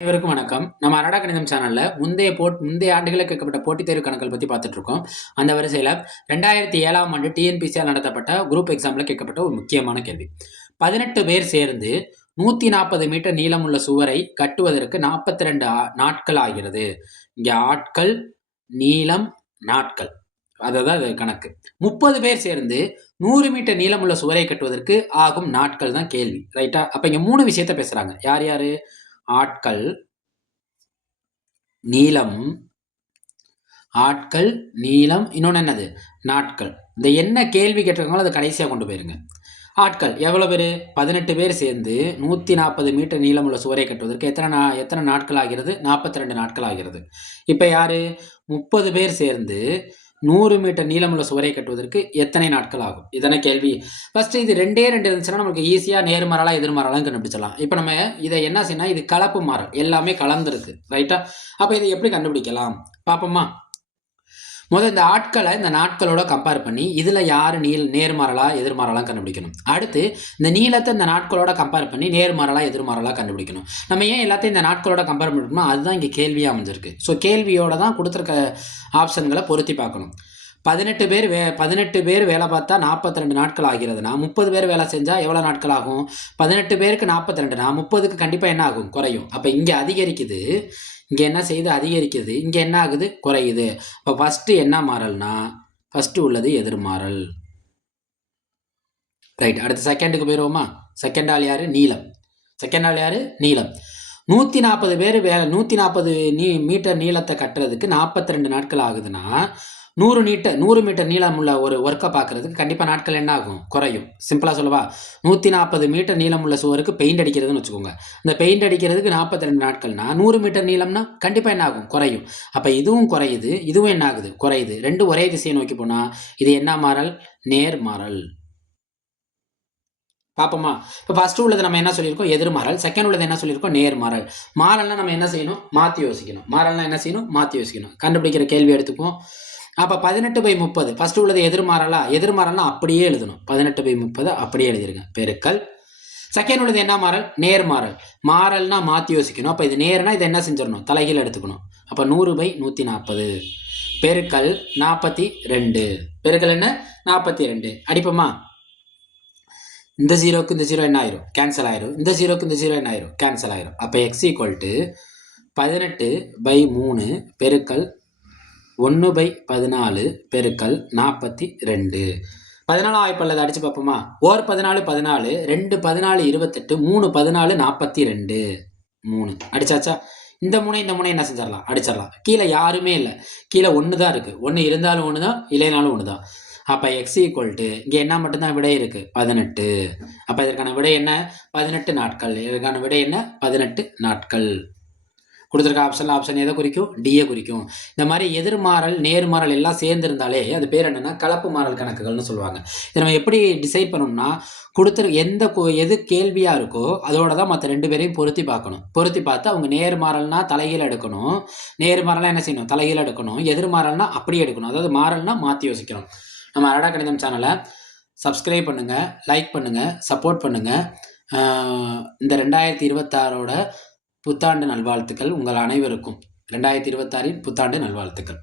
அனைவருக்கும் வணக்கம். நம்ம அனடா கணிதம் சேனலில் முந்தைய போட் முந்தைய ஆண்டுகளில் கேட்கப்பட்ட போட்டித் தேர்வு கணக்குகள் பற்றி பார்த்துட்டு இருக்கோம் அந்த வரிசையில் ரெண்டாயிரத்தி ஏழாம் ஆண்டு டிஎன்பிசியால் நடத்தப்பட்ட குரூப் எக்ஸாமில் கேட்கப்பட்ட ஒரு முக்கியமான கேள்வி. பதினெட்டு பேர் சேர்ந்து நூற்றி நாற்பது மீட்டர் நீளமுள்ள சுவரை கட்டுவதற்கு நாற்பத்தி ரெண்டு நாட்கள் ஆகிறது. இங்கே ஆட்கள் நீளம் நாட்கள். அதுதான் அது கணக்கு. முப்பது பேர் சேர்ந்து நூறு மீட்டர் நீளமுள்ள சுவரை கட்டுவதற்கு ஆகும் நாட்கள் தான் கேள்வி. ரைட்டா? அப்போ இங்கே மூணு விஷயத்த பேசுகிறாங்க யார் யார்? ஆட்கள் நீளம். ஆட்கள் நீளம். இன்னொன்று என்னது? நாட்கள். இந்த என்ன கேள்வி கேட்டிருக்காங்களோ அதை கடைசியாக கொண்டு போயிருங்க. ஆட்கள் எவ்வளோ பேர்? பதினெட்டு பேர் சேர்ந்து நூற்றி நாற்பது மீட்டர் நீளமுள்ள சுவரை கட்டுவதற்கு எத்தனை நா எத்தனை நாட்கள் ஆகிறது? நாற்பத்தி ரெண்டு நாட்கள் ஆகிறது. இப்போ யார்? முப்பது பேர் சேர்ந்து நூறு மீட்டர் நீளமுள்ள சுவரை கட்டுவதற்கு எத்தனை நாட்கள் ஆகும்? இதனை கேள்வி. ஃபஸ்ட்டு இது ரெண்டே ரெண்டு இருந்துச்சுன்னா நமக்கு ஈஸியாக நேர்மறலாம் எதிர்மறலாம் கண்டுபிடிச்சலாம் இப்போ நம்ம இதை என்ன செய்யணும் இது கலப்பு மாறல். எல்லாமே கலந்துருக்கு. ரைட்டா அப்போ இதை எப்படி கண்டுபிடிக்கலாம்? பார்ப்போமா முதல் இந்த ஆட்களை இந்த நாட்களோட கம்பேர் பண்ணி இதில் யார் நீள் நேர்மாறலா எதிர்மாறலாம் கண்டுபிடிக்கணும். அடுத்து இந்த நீளத்தை இந்த நாட்களோட கம்பேர் பண்ணி நேர்மாறலா எதிர்மாறலா கண்டுபிடிக்கணும். நம்ம ஏன் எல்லாத்தையும் இந்த நாட்களோட கம்பேர் பண்ணணும்னா அதுதான் இங்கே கேள்வியாக அமைஞ்சிருக்கு. ஸோ கேள்வியோட தான் கொடுத்துருக்க ஆப்ஷன்களை பொருத்தி பார்க்கணும். பதினெட்டு பேர் வே பதினெட்டு பேர் வேலை பார்த்தா நாற்பத்தி ரெண்டு நாட்கள் ஆகிறதுனா முப்பது பேர் வேலை செஞ்சால் எவ்வளோ நாட்கள் ஆகும்? பதினெட்டு பேருக்கு நாற்பத்தி ரெண்டுனா முப்பதுக்கு கண்டிப்பாக என்ன ஆகும்? குறையும். அப்போ இங்கே அதிகரிக்குது. இங்கே என்ன செய்யுது அதிகரிக்குது? இங்கே என்ன ஆகுது? குறையுது. இப்போ ஃபஸ்ட்டு என்ன மாறல்னா ஃபஸ்ட்டு உள்ளது எதிர்மாறல். ரைட் அடுத்து செகண்டுக்கு போயிடுவோமா செகண்ட் ஆள் யார்? நீளம் செகண்ட் ஆள் யார்? நீளம் நூற்றி நாற்பது பேர் வே நூற்றி நாற்பது நீ மீட்டர் நீளத்தை கட்டுறதுக்கு நாற்பத்தி ரெண்டு நாட்கள் ஆகுதுன்னா நூறு நீட்ட நூறு மீட்டர் நீளமுள்ள ஒரு ஒர்க்கை பார்க்குறதுக்கு கண்டிப்பாக நாட்கள் என்ன ஆகும்? குறையும். சிம்பிளாக சொல்லவா? நூற்றி நாற்பது மீட்டர் நீளமுள்ள சுவருக்கு பெயிண்ட் அடிக்கிறதுன்னு வச்சுக்கோங்க. இந்த பெயிண்ட் அடிக்கிறதுக்கு நாற்பத்தி ரெண்டு நாட்கள்னா நூறு மீட்டர் நீளம்னா கண்டிப்பாக என்ன ஆகும்? குறையும். அப்போ இதுவும் குறையுது இதுவும் என்ன ஆகுது? குறையுது. ரெண்டு ஒரே திசையை நோக்கி போனால் இது என்ன மாறல்? நேர் மாறல். பார்ப்போமா? இப்போ ஃபஸ்ட்டு உள்ளது நம்ம என்ன சொல்லியிருக்கோம்? எதிர்மாறல் செகண்ட் உள்ளது என்ன சொல்லியிருக்கோம்? நேர்மாறல் மாறல்னா நம்ம என்ன செய்யணும்? மாற்றி யோசிக்கணும். மாறல்னா என்ன செய்யணும்? மாற்றி யோசிக்கணும். கண்டுபிடிக்கிற கேள்வி எடுத்துப்போம். அப்போ பதினெட்டு பை முப்பது. ஃபஸ்ட்டு உள்ளது எதிர்மாறலா? எதிர்மாறல்னா அப்படியே எழுதணும். பதினெட்டு பை முப்பது அப்படியே எழுதிருங்க. பெருக்கல். செகண்ட் உள்ளது என்ன மாறல்? நேர்மாறல் மாறல்னா மாற்றி யோசிக்கணும். அப்போ இது நேர்னா இதை என்ன செஞ்சிடணும்? தலைகீழ் எடுத்துக்கணும். அப்போ நூறு பை நூற்றி நாற்பது. பெருக்கல் நாற்பத்தி ரெண்டு. பெருக்கல் என்ன? நாற்பத்தி ரெண்டு. அடிப்போமா? இந்த ஜீரோக்கு இந்த ஜீரோ என்ன ஆயிரும்? கேன்சல் ஆயிரும். இந்த ஜீரோக்கு இந்த ஜீரோ என்ன ஆயிரும்? கேன்சல் ஆயிரும். அப்போ எக்ஸ் ஈக்குவல் டு பதினெட்டு பை மூணு பெருக்கல் ஒன்று பை பதினாலு பெருக்கல் நாற்பத்தி ரெண்டு. பதினாலாம் வாய்ப்பல்லது அடிச்சு பார்ப்போமா ஓர் பதினாலு பதினாலு ரெண்டு பதினாலு இருபத்தெட்டு மூணு பதினாலு நாற்பத்தி ரெண்டு. மூணு. அடிச்சாச்சா? இந்த முனை இந்த முனை என்ன செஞ்சிடலாம்? அடிச்சிடலாம். கீழே யாருமே இல்லை. கீழே ஒன்று தான் இருக்குது ஒன்று இருந்தாலும் ஒன்று தான் இல்லைனாலும் ஒன்று தான் அப்போ எக்ஸ் ஈக்குவல் டு இங்கே என்ன மட்டும்தான் விடை இருக்குது பதினெட்டு. அப்போ இதற்கான விடை என்ன? பதினெட்டு நாட்கள். இதற்கான விடை என்ன? பதினெட்டு நாட்கள். கொடுத்துருக்க ஆப்ஷனில் ஆப்ஷன் எதை குறிக்கும் டிஏ குறிக்கும். இந்த மாதிரி எதிர்மாறல் நேர்மாறல் எல்லாம் சேர்ந்துருந்தாலே அது பேர் என்னென்னா கலப்பு மாறல் கணக்குகள்னு சொல்லுவாங்க. இதை நம்ம எப்படி டிசைட் பண்ணோம்னா கொடுத்துரு எந்த எது கேள்வியாக இருக்கோ அதோட தான் மற்ற ரெண்டு பேரையும் பொருத்தி பார்க்கணும். பொருத்தி பார்த்து அவங்க நேர்மாறல்னா தலையில் எடுக்கணும். நேர்மாறலாம் என்ன செய்யணும்? தலையில் எடுக்கணும். எதிர்மாறல்னா அப்படியே எடுக்கணும். அதாவது மாறல்னா மாற்றி யோசிக்கணும். நம்ம அரடா கணிதம் சேனலை சப்ஸ்கிரைப் பண்ணுங்கள் லைக் பண்ணுங்கள் சப்போர்ட் பண்ணுங்கள் இந்த ரெண்டாயிரத்தி இருபத்தாறோட புத்தாண்டு நல்வாழ்த்துக்கள் உங்கள் அனைவருக்கும். ரெண்டாயிரத்தி இருபத்தாறின் புத்தாண்டு நல்வாழ்த்துக்கள்.